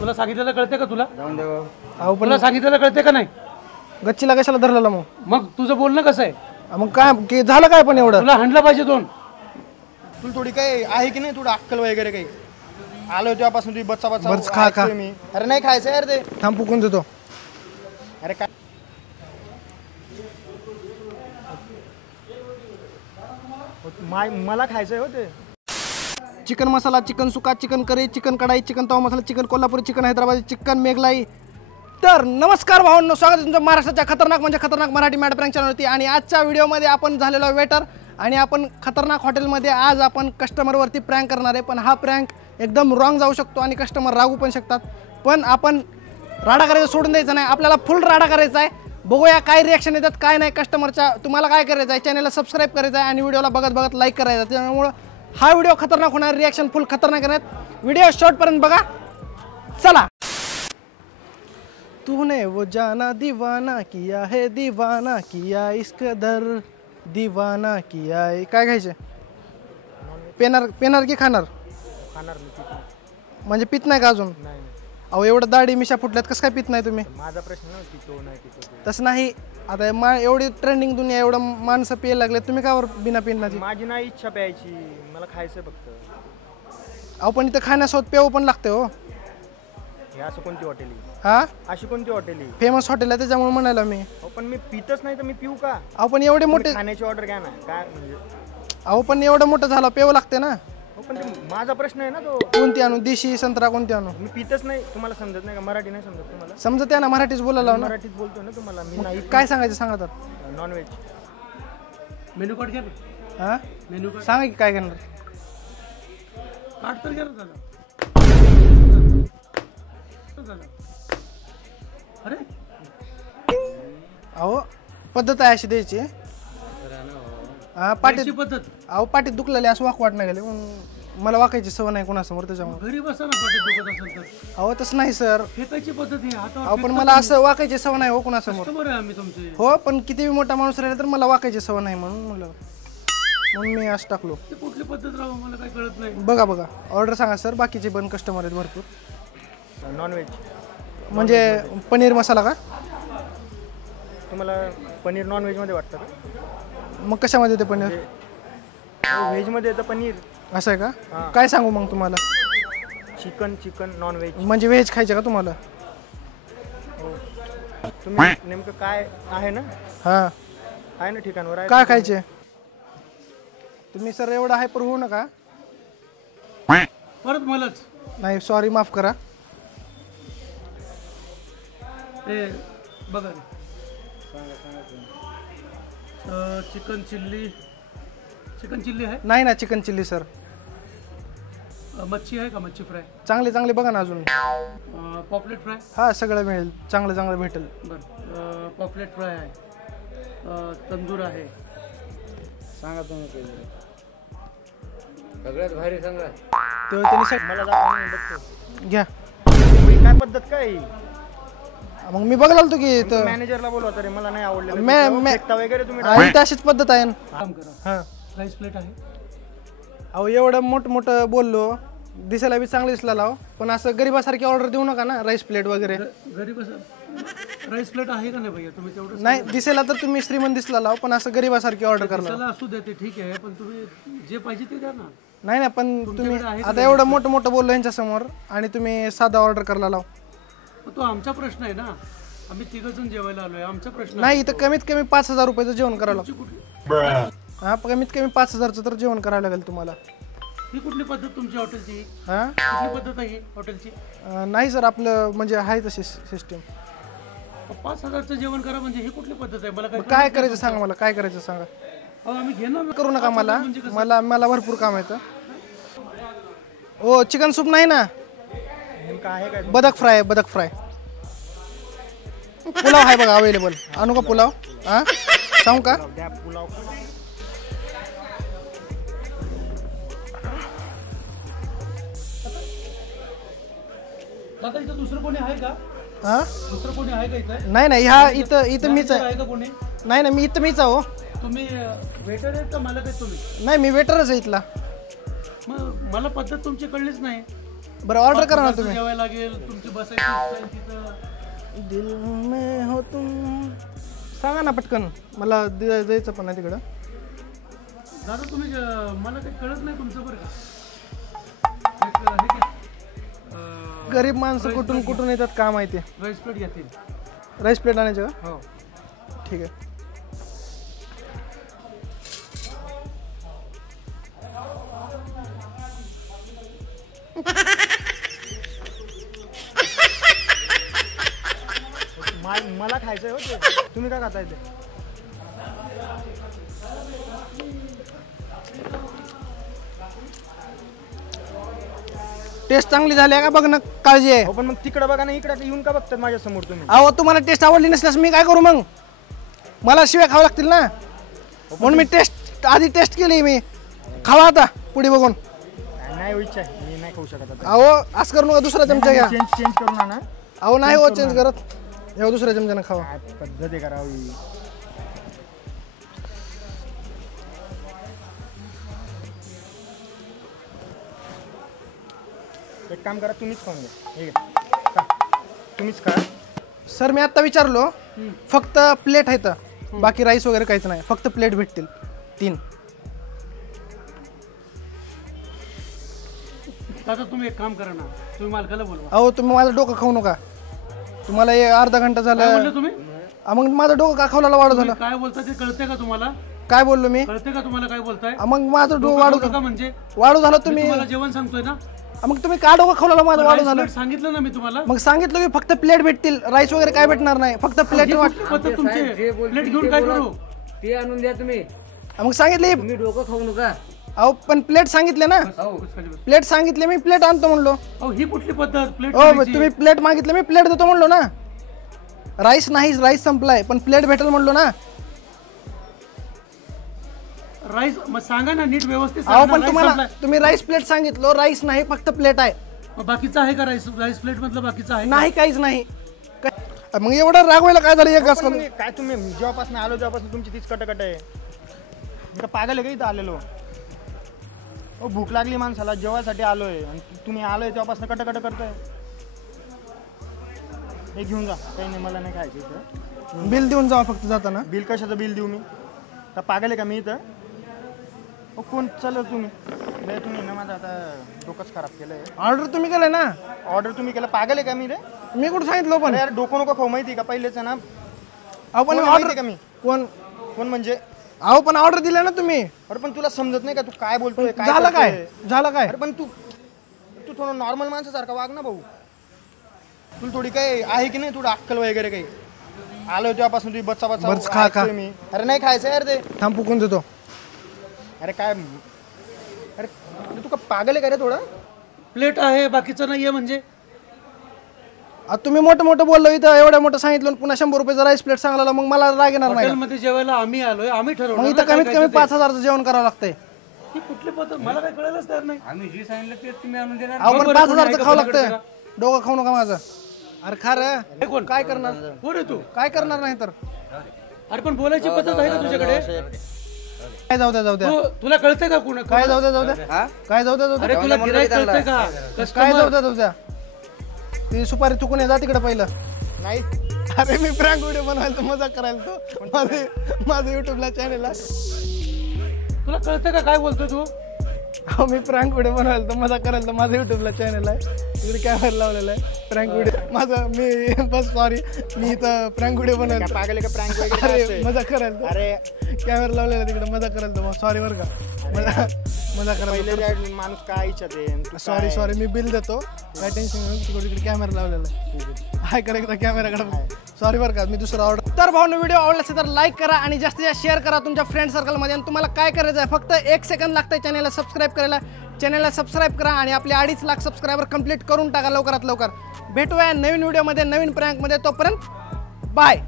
तुला सांगितलेलं कळते का तुला? जाऊन देव. अहो तुला सांगितलेलं कळते का नाही? गच्चीला कशाला धरलेला मग तुझं बोलणं कसं आहे? मग काय झालं काय पण एवढं? तुला हाणलं पाहिजे दोन. तुला थोडी काही आहे की नाही थोडं अक्कल वगैरे काही? आलो तेव्हापासून तुझी बच्चा बरंच खा. ऐकतोय मी. अरे नाही खायचं यार ते. थांब फुकून देतो. अरे काय मला खायचंय हो ते. Chicken masala, chicken sukka, chicken curry, chicken kadai, chicken tawa masala, chicken Kolhapuri, chicken Hyderabadi, chicken Mughlai. तर नमस्कार भावांनो, स्वागत आहे तुमचं महाराष्ट्राच्या खतरनाक म्हणजे खतरनाक मराठी मॅड प्रँक चॅनलवरती. आणि आजच्या व्हिडिओमध्ये आपण झालेलो वेटर आणि आपण खतरनाक हॉटेलमध्ये आज आपण कस्टमरवरती प्रँक करणार आहे. पण हा प्रँक एकदम रॉंग जाऊ शकतो आणि कस्टमर रागू पण शकतात. पण आपण राडा करायचं सोडून द्यायचं नाही, आपल्याला फुल राडा करायचा आहे. बघूया काय रिॲक्शन येतात काय नाही कस्टमरच्या. तुम्हाला काय करायचं आहे, चॅनलला सबस्क्राईब करायचं आहे आणि व्हिडिओला बघत बघत लाईक करायचं. त्यामुळं हा व्हिडिओ खतरनाक होणार, रिॲक्शन फुल खतरनाक करणार. व्हिडिओ शॉर्टपर्यंत बघा. चला. तूने वो जाना दीवाना किया है, दीवाना किया इसकदर, दीवाना किया है. काय खायचे? पेनार की खाणार? खाणार म्हणजे पित नाही का अजून? नाही. अहो एवढं दाढी मिशा फुटल्यात कसं काय पित नाही तुम्ही? माझा प्रश्न नाही पितो नाही पितो. तसं नाही. आता एवढी ट्रेंडिंग दुनिया, एवढं माणसं पियला लागले, तुम्ही का बिना पिण्याची? माझी नाही इच्छा प्यायची, मला खायचं फक्त. अहो पण इथं खाण्यासोबत पेव पण लागते हो. हे असं कोणती हॉटेल आहे? हा अशी कोणती हॉटेल आहे? फेमस हॉटेल आहे त्याच्यामुळे म्हणायला मी. हो पण मी पितच नाही तर मी पिऊ का? अहो पण एवढे मोठे खाण्याची ऑर्डर घ्या ना. काय म्हणजे? अहो पण एवढं मोठं झालं, पेव लागते ना. हो पण माझा प्रश्न आहे ना तो. कोणती आणू? देशी संत्रा कोणती आणू? मी पितच नाही. तुम्हाला समजत नाही का? मराठी नाही समजत तुम्हाला? समजत आहे ना, मराठीच बोलायला लाव ना. मराठीत बोलतो ना तुम्हाला मी. नाही काय सांगायचं सांगा तर. नॉनव्हेज मेनू कार्ड घ्या ना. हा मेनू कार्ड सांगा की काय करणार. कार्ड तर घ्या ना दादा. अरे अहो पद्धत आहे अशी द्यायची. हा पाटीत पद्धत. अहो पाटीत दुखलेले असं वाक वाटणं गेले. मला वाकायची सवय नाही कोणासमोर, त्याच्यामुळे. घरी बसा ना पाटीत दुखत असेल तर. अहो तसं नाही सर. फेकायची पद्धत आहे. अहो पण मला असं वाकायची सवय नाही हो कोणासमोर. कस्टमर आहे आम्ही तुमचे. हो पण किती मोठा माणूस राहिला तर मला वाकायची सवय नाही म्हणून म्हणलं, म्हणून मी असं टाकलो. ते कुठली पद्धत राहू मला काही कळत नाही. बघा ऑर्डर सांगा सर. बाकीचे पण कस्टमर आहेत भरपूर. नॉनव्हेज म्हणजे पनीर मसाला का? तुम्हाला पनीर नॉनव्हेजमध्ये वाटतं का? मग कशामध्ये ते पनीर? व्हेजमध्ये येतं पनीर. असं आहे का? काय सांगू मग तुम्हाला? Chicken non veg. म्हणजे व्हेज खायचे का तुम्हाला? तुम्ही नेमकं काय आहे ना? हा आहे ना ठिकाणवर आहे. काय खायचे तुम्ही सर? एवढा हायपर होऊ नका. परत मलाच नाही सॉरी, माफ करा. ते बघा चिकन चिल्ली आहे. नाही ना चिकन चिल्ली सर. मच्छी आहे का? मच्छी फ्राय चांगले बघा ना अजून. पॉपलेट फ्राय. हा सगळं मिळेल, चांगलं भेटेल. बरं पॉपलेट फ्राय आहे, तंदूर आहे. सांगा तुम्ही सगळ्यात भारी सांगा. तो त्यांनी मला दाखवा मी बघतो. घ्या. काय पद्धत काय? मग मी बघायला आलतो की मॅनेजरला बोलवा तरी मला नाही आवडलं वगैरे तुम्ही. अशीच पद्धत आहे. काम करा. हा राईस प्लेट आहे. अहो एवढं मोठं बोललो, दिसायला बी चांगलं दिसला लाव, पण असं गरीबासारखी ऑर्डर देऊ नका ना. राईस प्लेट वगैरे गरीब राईस प्लेट आहे का नाही भैया? तुम्ही तेवढं नाही दिसायला तर तुम्ही श्रीमंत दिसला लाव, पण असं गरीबासारखी ऑर्डर करणार. असू देते ठीक आहे, पण तुम्ही जे पाहिजे ते द्या ना. नाही पण तुम्ही आता एवढं मोठं बोललो यांच्या समोर आणि तुम्ही साधा ऑर्डर करायला लाव. तो आमचा प्रश्न आहे ना. आम्ही तिघजण जेवायला आलोय, आमचा प्रश्न नाही. तर कमीत कमी 5,000 रुपयाचं जेवण करायला लागतं. हा कमीत कमी 5,000चं तर जेवण करायला लागेल तुम्हाला. ही कुठली पद्धत तुमची हॉटेलची? हा कुठली पद्धत आहे हॉटेलची? नाही सर, आपलं म्हणजे आहे तशी सिस्टीम. 5,000चं जेवण करा म्हणजे ही कुठली पद्धत आहे? मला काय करायचं सांगा, मला काय करायचं सांगा. आम्ही घेणार करू नका मला भरपूर काम येतं. हो चिकन सूप नाही ना? नेमकं आहे काय? बदक फ्राय. पुलाव आहे बघा अवेलेबल. आणू का पुलाव? हा सांगू का? द्या पुलाव. दादा इथं दुसरं कोणी आहे का? हा दुसरं कोणी आहे का इथं? नाही ह्या इथं मीच आहे. आहे का कोणी? नाही मी इथं मीच आहे. हो तुम्ही वेटर आहेत का मला काय? तुम्ही नाही, मी वेटरच आहे इथला. मग मला पद्धत तुमची कळलीच नाही. बरं ऑर्डर करा ना पदार्थ तुम्ही. जेवायला लागेल, तुमची बसायची style तिथं. दिल में हो तुम. सांगा ना पटकन, मला जायचं पण आहे तिकडं. दादा तुम्ही मला काही कळत नाही तुमचं बरं का. एक हे घ्या. गरीब माणसं कुठून कुठून येतात का माहिती. राईस प्लेट घ्या 3. राईस प्लेट आणायचे का? हो. ठीक आहे. मला खायचंय हो ते. तुम्ही काय खाताय ते? टेस्ट चांगली झाली आहे का बघ ना, काळजी आहे. हो पण मग तिकडे बघा ना, इकडे येऊन का बघतात माझ्या समोर तुम्ही? अहो तुम्हाला टेस्ट आवडली नसल्यास मी काय करू मग? मला शिव्या खावं लागतील ना, म्हणून मी आधी टेस्ट केली. मी खावा आता पुढे बघून. नाही इच्छा आहे, मी नाही खाऊ शकत आता. अहो असं करू नका, दुसरा चमचा घ्या. चेंज करून आणा. अहो नाही हो चेंज करत, हे दुसऱ्या चमच्यानं खावा. काय पद्धत आहे करावी. एक काम करा, तुम्हीच खाऊन घ्या. हे घ्या. तुम्हीच खा. सर मी आता विचारलो, फक्त प्लेट आहेत, बाकी राईस वगैरे काहीच नाही, फक्त प्लेट भेटतील 3. दादा तुम्ही एक काम करा ना, तुम्ही मालकाला बोलवा. अहो तुम्ही माझं डोकं खाऊ नका. तुम्हाला हे अर्धा घंटा काय झाला. बोलले तुम्ही? मग माझं डोकं का खावला वाढू झालं? काय बोलता ते कळते का तुम्हाला? काय बोललो मी? कळते का तुम्हाला काय बोलताय? मग माझं डोकं वाढू का म्हणजे वाढू झालं तुम्ही. तुम्हाला जेवण सांगतोय ना. मग तुम्ही का डोकं खावला माझं वाढू Rice झालं? plate सांगितलं ना मी तुम्हाला. मग सांगितलं की फक्त प्लेट भेटतील, राईस वगैरे काय भेटणार नाही, फक्त प्लेट. ही कुठली पद्धत तुमची? प्लेट घेऊन काय करू? ते आणून द्या तुम्ही. मग सांगितले. तुम्ही डोकं खाऊ नका. अहो पण प्लेट सांगितले ना, प्लेट सांगितले मी, प्लेट आणतो म्हणलो. अहो ही कुठली पद्धत? प्लेट हो तुम्ही प्लेट मागितले, मी प्लेट देतो म्हणलो ना. राईस नाही, राईस संपलाय, पण प्लेट भेटेल म्हणलो ना. राईस मग सांगा ना नीट व्यवस्थित अहो सांगा ना, पण rice तुम्हाला संपलाय. तुम्ही राईस प्लेट सांगितलं, राईस नाही फक्त प्लेट आहे. मग बाकीचं आहे का राईस? राईस प्लेट मधलं बाकीचं आहे का? नाही काहीच नाही. मग एवढं रागवायला काय झालं? एक असं काय तुम्ही जेव्हापासून आलो तेव्हापासून तुमची तीच कटकट आहे. मी का पागल आहे का इथं आलेलो? हो भूक लागली माणसाला, जेवायसाठी आलोय आणि तुम्ही आलोय तेव्हापासून कटकट करतोय. हे घेऊन जा, काही नाही मला नाही खायचं इथं. बिल देऊन जावा फक्त जाताना. बिल कशाचं बिल देऊ मी? का पागल आहे का मी इथं? हो कोण चाललं तुम्ही? नाही तुम्ही ना माझं आता डोकंच खराब केलंय. ऑर्डर तुम्ही केलंय ना. ऑर्डर तुम्ही केलं, पागल आहे का मी रे? मी कुठं सांगितलं पण? अरे यार डोकं नको खाऊ, माहिती का पहिलेच ना. आपण कोण ऑर्डर माहिती का मी? कोण? कोण म्हणजे? अहो पण ऑर्डर दिला ना तुम्ही. अरे पण तुला समजत नाही का, तू काय बोलतोय? काय झालं करतोय? काय? झालं काय? अरे पण तू थोडं नॉर्मल माणसासारखा वाग ना भाऊ. तुला थोडी काय आहे की नाही, थोडं अक्कल वगैरे काही? आलोय तेव्हापासून तुझी बच्चा बरं, खा, खा. मी. अरे नाही खायचं यार ते. थांब फुकून देतो. अरे काय, अरे तू का पागल आहे का रे थोडं? प्लेट आहे बाकीचं नाहीये म्हणजे? आता तुम्ही मोठं मोठं बोललो इथं, एवढ्या मोठं सांगितलं आणि पुन्हा 100 रुपयाचा राईस प्लेट सांगायला, मग मला राग येणार नाही का? हॉटेलमध्ये जेवायला आम्ही आलोय, आम्ही ठरवलं मग ना इथं काय कमीत कमी खायचं ते. 5000चं जेवण करावं लागतंय. ही कुठली पद्धत मला काय कळलंच तयार नाही. आम्ही जे सांगितलं ते तुम्ही आणून देणार. अहो पण बरोबर, कोणी 5000चं ऐकत खावं नाही लागतंय. का? डोकं खाऊ नका माझं. अरे खा रे. हे कोण? काय करणार? कोण आहे तू? काय करणार नाही तर? अरे पण बोलायची पद्धत आहे का तुझ्याकडे? काय जाऊ द्या जाऊ द्या. तुला कळतंय का कोण? काय जाऊ द्या जाऊ द्या. काय जाऊ द्या जाऊ द्या. अरे तुला गिऱ्हाईक कळतंय का? काय Customer. जाऊ द्या जाऊ द्या. ती सुपारी चुकून ये, जा तिकडे पहिलं. नाही अरे मी प्रँक व्हिडिओ बनवायला, मजा करायला तो माझं युट्यूबला चॅनल आहे. तुला कळतंय का काय बोलतोय तू? हो मी प्रँक व्हिडिओ बनवायला तर मजा करायला, तर माझं युट्यूबला चॅनल आहे, तिकडे कॅमेरा लावलेला आहे. प्रँक व्हिडिओ माझं, मी बस सॉरी, मी इथं प्रँक व्हिडिओ काय बनवायला. पागल आहे का प्रँक वगैरे काय अरे असतंय? मजा करायला, अरे कॅमेरा लावलेला तिकडे, मजा करायला तर सॉरी बरं का. मजा पहिले करायला. त्या माणूस काय इच्छा सॉरी सॉरी, मी बिल देतो, काय टेन्शन नाही. तिकडे कॅमेरा लावलेला आहे, हाय करा एकदा कॅमेराकडे. सॉरी बरं का, मी दुसरा ऑर्डर. तर भाऊनो व्हिडिओ आवडला असेल तर लाईक करा आणि जास्तीत जास्त शेअर करा तुमच्या फ्रेंड सर्कलमध्ये. आणि तुम्हाला काय करायचं आहे, फक्त 1 सेकंद लागतं चॅनलला सबस्क्राईब करायला. चॅनलला सबस्क्राईब करा आणि आपले 2.5 लाख सबस्क्रायबर कंप्लीट करून टाका लवकरात लवकर. भेटूया नवीन व्हिडिओमध्ये, नवीन प्रँकमध्ये. तोपर्यंत बाय.